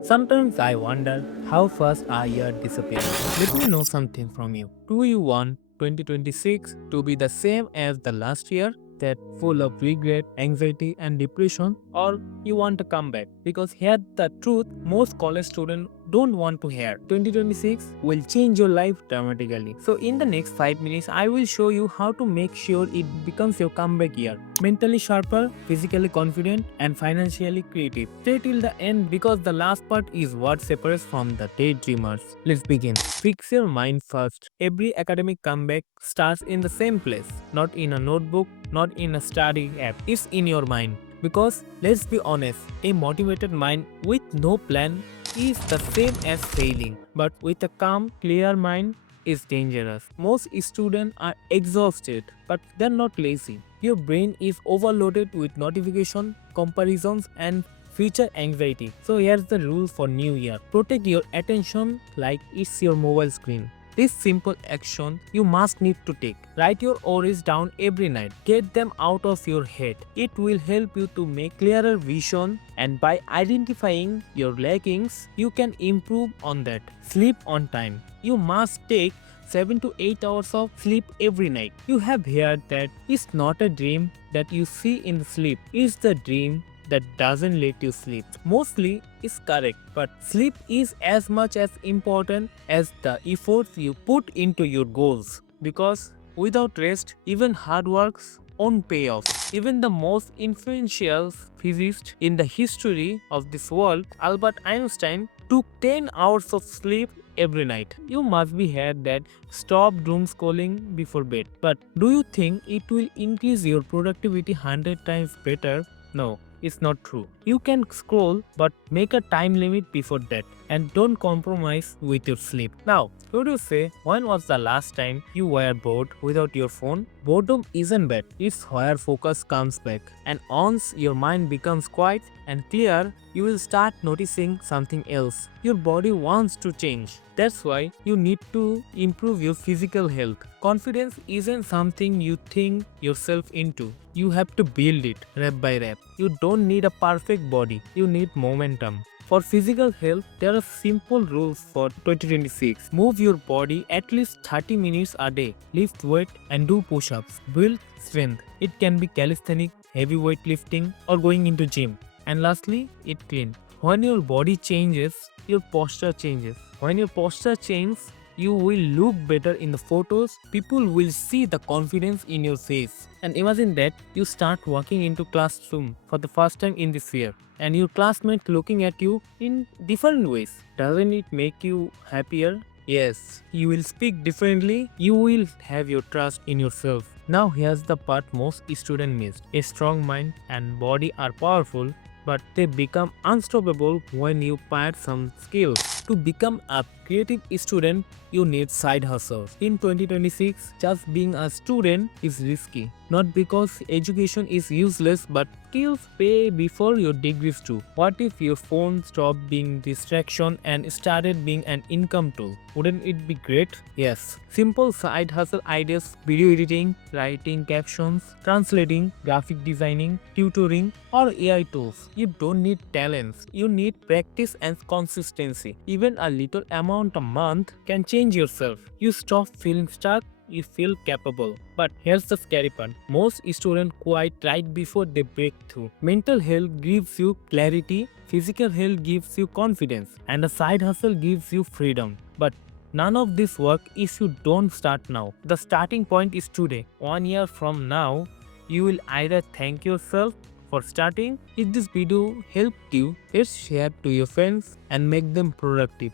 Sometimes I wonder how fast our year disappears. Let me know something from you. Do you want 2026 to be the same as the last year, that full of regret, anxiety, and depression, or you want to come back? Because here the truth most college students don't want to hear. 2026 will change your life dramatically. So in the next 5 minutes, I will show you how to make sure it becomes your comeback year. Mentally sharper, physically confident, and financially creative. Stay till the end because the last part is what separates from the daydreamers. Let's begin. Fix your mind first. Every academic comeback starts in the same place, not in a notebook, not in a study app. It's in your mind. Because let's be honest, a motivated mind with no plan is the same as failing, but with a calm, clear mind is dangerous. Most students are exhausted, but they're not lazy. Your brain is overloaded with notification, comparisons, and future anxiety. So here's the rule for new year. Protect your attention like it's your mobile screen. This simple action you must need to take. Write your worries down every night. Get them out of your head. It will help you to make clearer vision, and by identifying your lackings, you can improve on that. Sleep on time. You must take 7 to 8 hours of sleep every night. You have heard that it's not a dream that you see in sleep. It's the dream that doesn't let you sleep. Mostly is correct, but sleep is as much as important as the efforts you put into your goals. Because without rest, even hard works won't pay off. Even the most influential physicist in the history of this world, Albert Einstein, took 10 hours of sleep every night. You must be heard that stop doom scrolling before bed. But do you think it will increase your productivity 100 times better? No, it's not true. You can scroll, but make a time limit before that, and don't compromise with your sleep. Now, would you say, when was the last time you were bored without your phone? Boredom isn't bad, it's where focus comes back. And once your mind becomes quiet and clear, you will start noticing something else. Your body wants to change. That's why you need to improve your physical health. Confidence isn't something you think yourself into. You have to build it rep by rep. You don't need a perfect body, you need momentum. For physical health, there are simple rules for 2026. Move your body at least 30 minutes a day. Lift weight and do push-ups. Build strength. It can be calisthenic, heavy weight lifting, or going into gym. And lastly, eat clean. When your body changes, your posture changes. When your posture changes, you will look better in the photos. People will see the confidence in your face. And imagine that you start walking into classroom for the first time in this year, and your classmates looking at you in different ways. Doesn't it make you happier? Yes, you will speak differently. You will have your trust in yourself. Now here's the part most students miss. A strong mind and body are powerful, but they become unstoppable when you pair some skills. To become a creative student, you need side hustles. In 2026, just being a student is risky. Not because education is useless, but skills pay before your degrees do. What if your phone stopped being distraction and started being an income tool? Wouldn't it be great? Yes. Simple side hustle ideas: video editing, writing captions, translating, graphic designing, tutoring, or AI tools. You don't need talents, you need practice and consistency. Even a little amount a month can change yourself. You stop feeling stuck, you feel capable. But here's the scary part. Most students quit right before they break through. Mental health gives you clarity, physical health gives you confidence, and a side hustle gives you freedom. But none of this work if you don't start now. The starting point is today. 1 year from now, you will either thank yourself for starting. If this video helped you, let's share to your friends and make them productive.